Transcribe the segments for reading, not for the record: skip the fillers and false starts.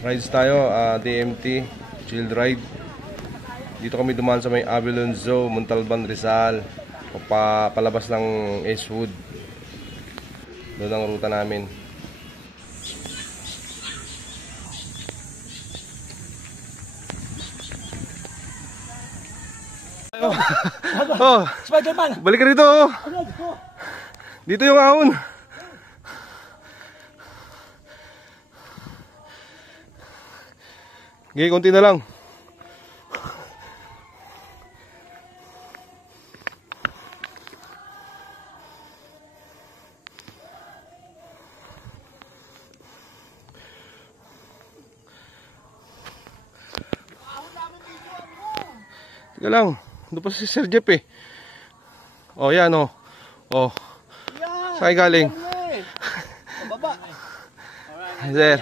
Rides tayo, DMT, Chill Ride. Dito kami dumaan sa may Avalon Zoo, Montalban, Rizal. Palabas ng Eastwood. Doon ang ruta namin. Oh, Spider-Man! balik ka rito. Dito yung ahon. Okay, konti na lang. Teka lang. Doon pa si Sir Jeff eh. Oh, yan oh. Oh. Saan galing? Baba. Sir.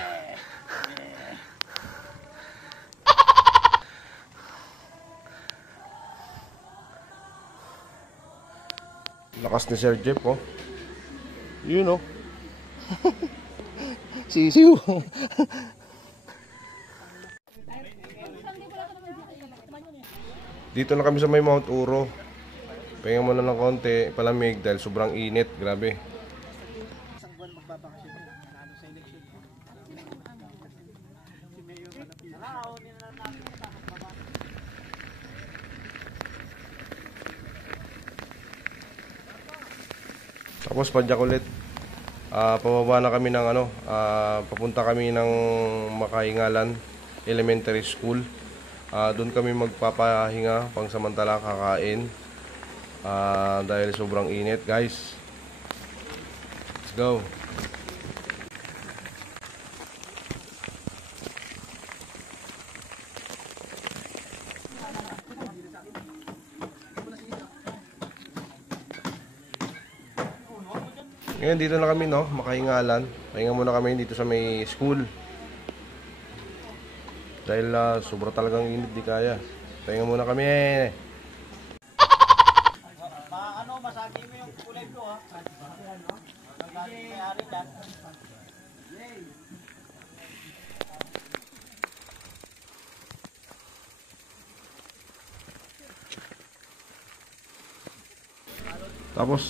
Lakas ni Sir Jeff oh. Yun oh. Sisiw. Dito na kami sa may Mount Uro. Pahinga muna ng konti, palamig dahil sobrang init, grabe. Isang buwan magbabakasyon nanalo sa election. Si Mayor Tapos padyak ulit. Pababa na kami ng papunta kami ng Makahingalan Elementary School. Doon kami magpapahinga pangsamantala, kakain dahil sobrang init guys. Let's go. Ngayon dito na kami Makahingalan. Pahinga muna kami dito sa may school. Dahil sobra talagang init, di kaya. Pahinga muna kami. masagi mo yung kulay ko ha. Ang galing may-ari dyan. Tapos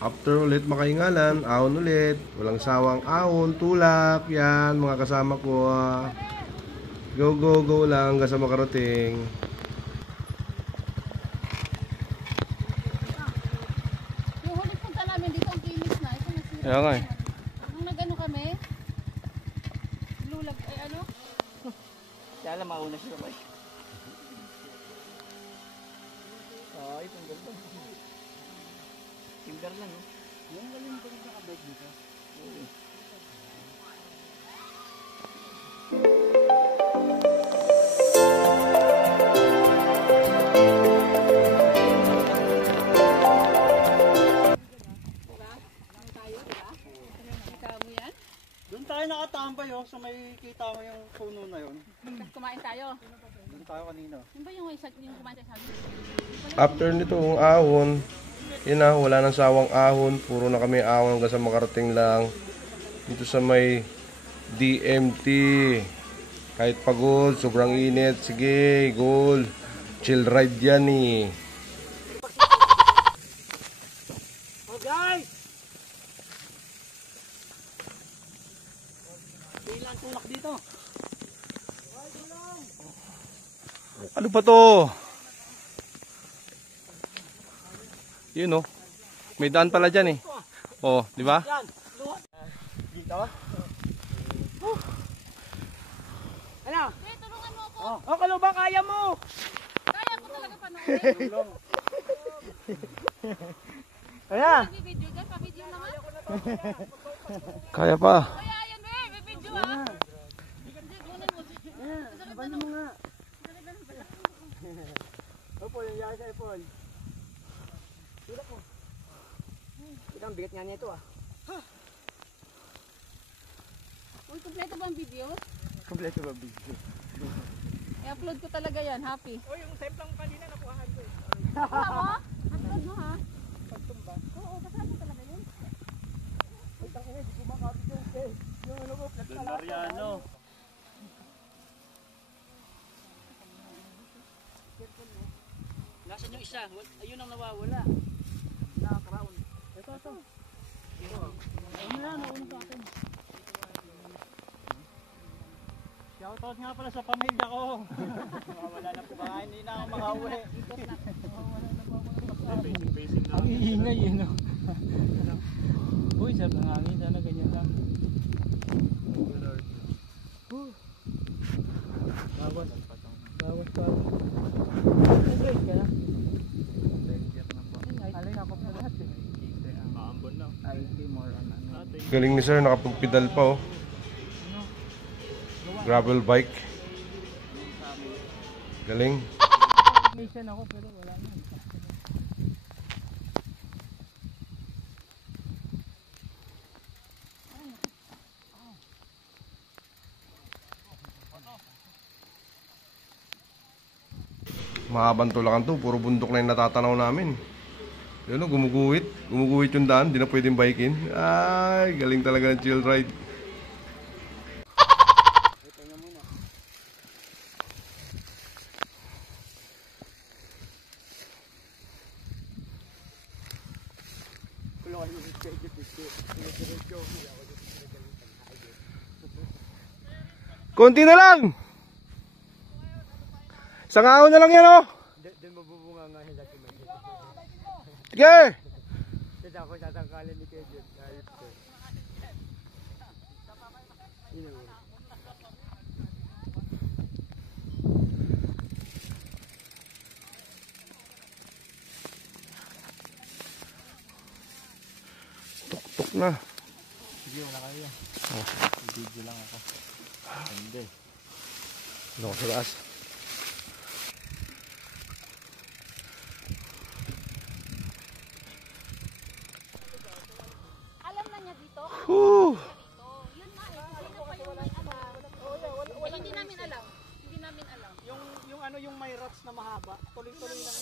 after ulit Makahingalan, ahon ulit. Walang sawang ahon, tulak. Yan mga kasama ko. Go go go lang hanggang sa makarating. Yung huli punta namin dito ang kinis na. Ito na Kaya nga eh. Nung nag-ano kami, lulag ay ano? Kaya lang mauna siya ba? Ay, tanggal ba? Tinder lang, no? Yung galing ko rin nakabag dito. Oo. Doon tayo nakatambay, oh, so may kita mo yung puno na yun. Kumain tayo. Doon tayo kanina. Yung ba yung kumain tayo sabi? After nito ang ahon, yun na, wala nang sawang ahon. Puro na kami ahon hanggang sa makarating lang dito sa may DMT. Kahit pagod, sobrang init. Sige, goal. Chill ride yan eh. Oh guys! Ilang tulak dito? Ano pa to? Yun oh. May daan pala dyan eh. Oh, di ba? Yan! Dito? Ano? Eh, tulungan mo ako. Oh, kalo ba kaya mo? Kaya ko talaga panoorin. Kaya? Video dyan, pa-video naman. Kaya pa. Kaya yan eh, may video ah. Hindi, kunin mo. Sabahin mo nga. Opo, yung yaya sa ipon. Tulak mo. Ang bigat nga niya ito ah. Uy, kompleto ba ang video? Kompleto ba video? I-upload ko talaga yan, happy. Oh, yung type lang kanina nakuhaan ko eh. Nakuha mo? Upload mo ha? Pagtumba. Oo, kasama talaga yun. Ay, tangina, di ko makapit yung ano ko. Don Mariano. Nasaan yung isa? Ayun ang nawawala. Naka-crown. Ito. Ano yan, nauna sa akin. Shoutout nga pala sa pamilya ko. Wala na po ba? Hindi na ako makauwi. Ang iingay eh, no? Uy, sarap ng hangin. Sana ganyan lang. Bawas. Bawas. Nag-break ka na? Alay ako pa lahat eh. Maambon na. IT more on ano. Galing ni sir, nakapagpedal pa oh. Gravel bike. Galing. Mission ako pero wala na. Mahabang tulakan to, puro bundok na yung natatanaw namin. Yun o, gumuguhit. Gumuguhit yung daan, di na pwedeng bikin. Ay, galing talaga ng chill ride. Konti na lang! Isang ahon na lang yan oh! Doon mabubunga nga hila kumain. Sige! Doon ako tatangkalin ni Kejit. Ayos ko. Yun o. Tuk na. Sige, wala kayo. Video lang ako. Hindi. Ano ko sa taas? Alam na niya dito? Whew! Yun na eh. Sino pa yung may alam? Eh, hindi namin alam. Hindi namin alam. Yung ano yung may rods na mahaba. Tuloy-tuloy lang.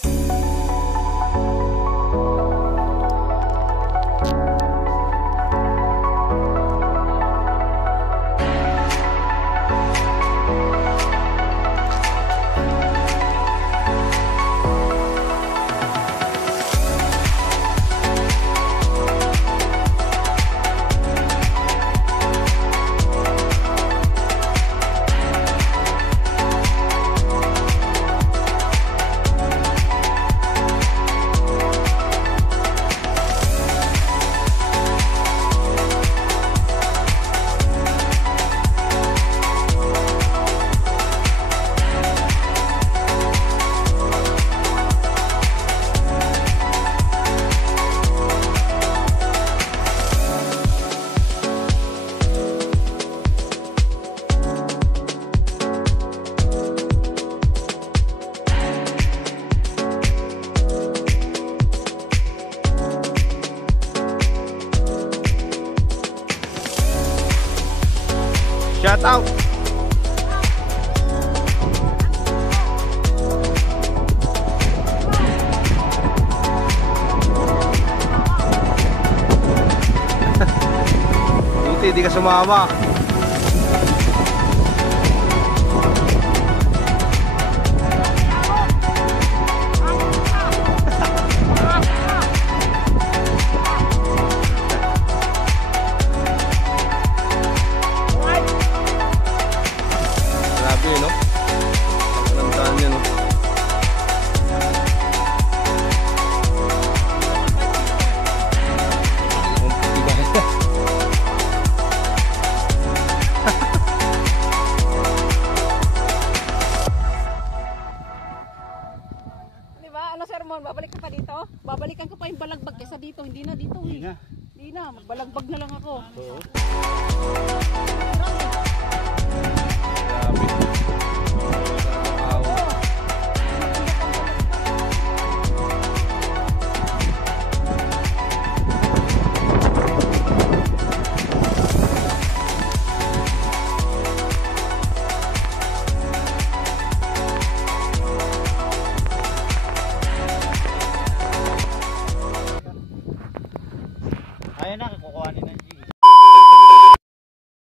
Shout out! Buti, di ka sumama. Grabe, no? Kalamdaan niya, no? Ang tigas. Di ba? Ano, Sir Mon? Babalik ka pa dito? Babalikan ko pa yung balagbag kesa dito. Hindi na dito eh. Hindi na. Magbalagbag na lang ako. Grabe.